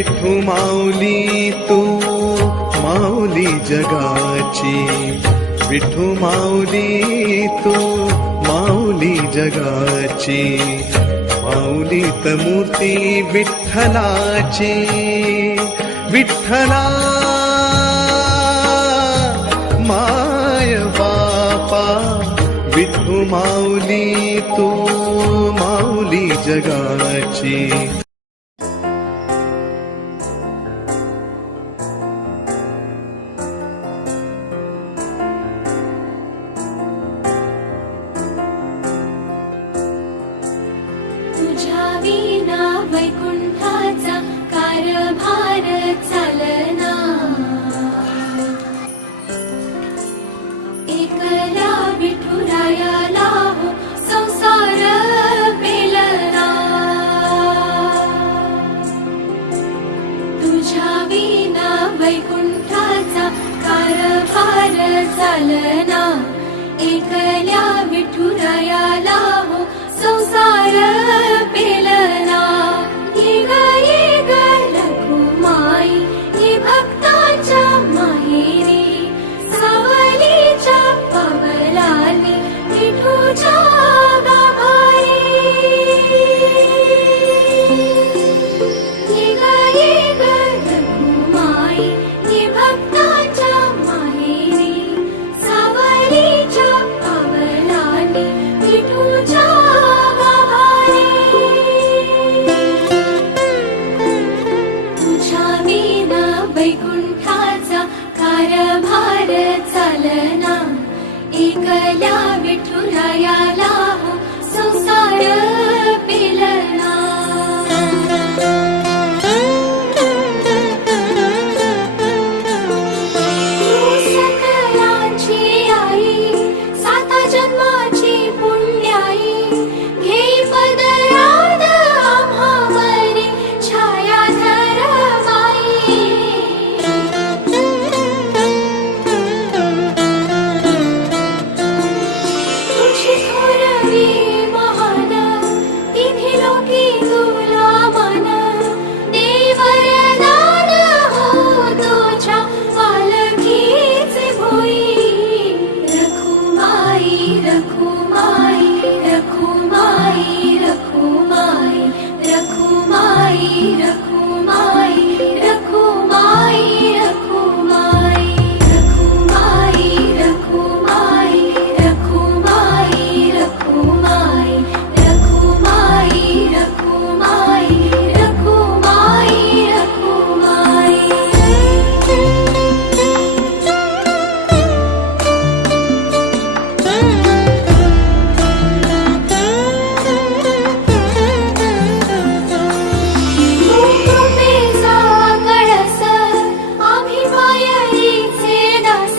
विठू माऊली तू माऊली जगाची, विठू माऊली तू माऊली जगाची, माऊलीत मूर्ती विठ्ठलाची, विठ्ठला माय बापा, विठू माऊली तू माऊली जगाची. तुझ्या विना वैकुंठाचा कारभार चालना, एकल्या विठुरायाला हो संसार पेलना. तुझ्या विना वैकुंठाचा कारभार चालना, एकल्या विठुरायाला हो संसार पेलना. ये ग रखुमाई ये भक्ताच्या माहेरी, सावलीच्या पवलानी विठूच्या गाभारी. ये ग रखुमाई ये भक्ताच्या माहेरी, सावलीच्या पवलानी विठूच्या गाभारी. तुझ्या विना वैकुंठाचा कारभार चालना, एकल्या विठुरायाला हो संसार पेलना. सकलांची आई, साता जन्माची पुण्याई, घेई पदरात आम्हावरी छायाधर माई. तुझी थोरवी महान, तिन्ही लोकी तुला मान, देई वरदान हो तुझ्या पालखीचे भोई. रखुमाई रखुमाई रखुमाई रखुमाई रखुमाई रखुमाई रखुमाई रखुमाई रखुमाई रखुमाई रखुमाई रखुमाई रखुमाई रखुमाई रखुमाई रखुमाई. कृपेचा कळस आम्ही मायेचे दास,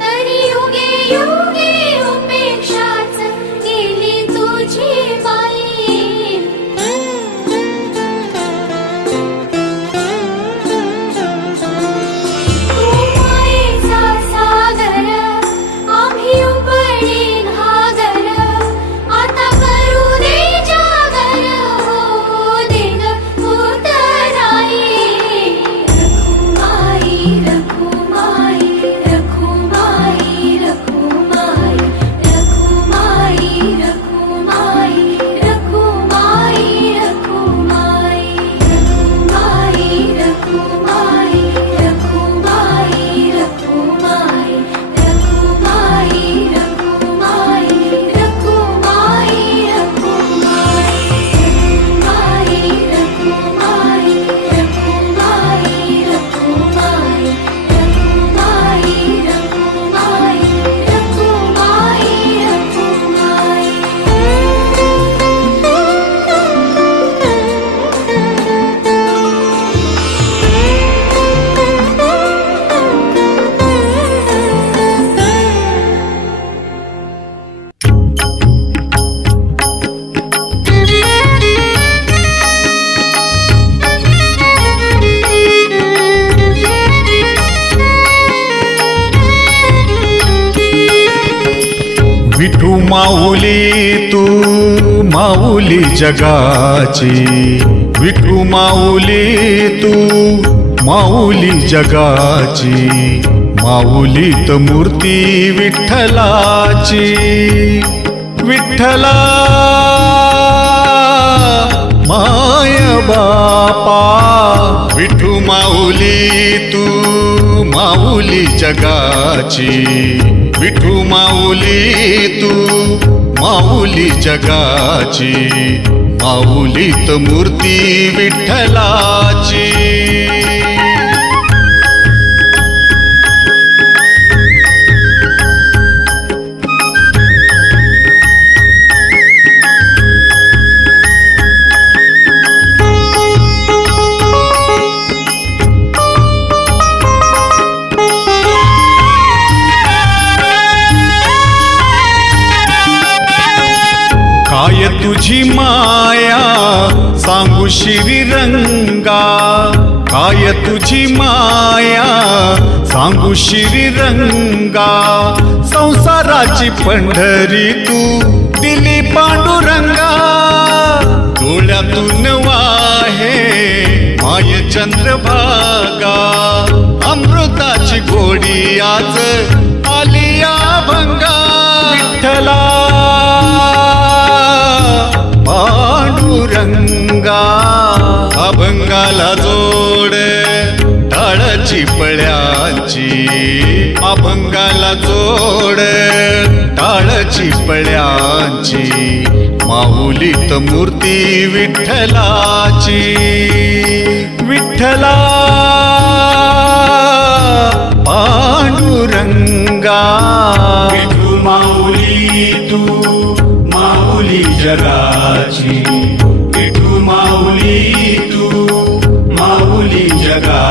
तरी युगे युगे उपेक्षाच केली तुझी बाई. तू मायेचा सागर आम्ही उपडी घागर, आता करू दे जागर हो दे ग उतराई. रखुमाई रखुमाई रखुमाई रखुमाई रखुमाई रखुमाई रखुमाई रखुमाई रखुमाई रखुमाई रखुमाई रखुमाई रखुमाई रखुमाई रखुमाई विठू माऊली तू माऊली जगाची, विठू माऊली तू माऊली जगाची, माऊलीत मूर्ती विठ्ठलाची. विठ्ठला माय बापा, विठू माऊली तू माऊली जगाची, विठू माऊली तू माऊली जगाची, माऊलीत मूर्ती विठ्ठलाची. काय तुझी माया सांगू श्रीरंगा, काय तुझी माया सांगू श्रीरंगा, संसाराची पंढरी तू दिली पांडुरंगा. डोळ्यातून वाहे माय चंद्रभागा, अमृताची गोडी आज आलिया भंगा. विठ्ठला पांडुरंगा, अभंगाला जोड टाळची पळ्यांची, अभंगाला जोड टाळची पळ्यांची, माऊलीत मूर्ती विठ्ठलाची. विठ्ठला पांडुरंगा, विठू माऊली तू माऊली जगाची, विठू माऊली तू माऊली जगा.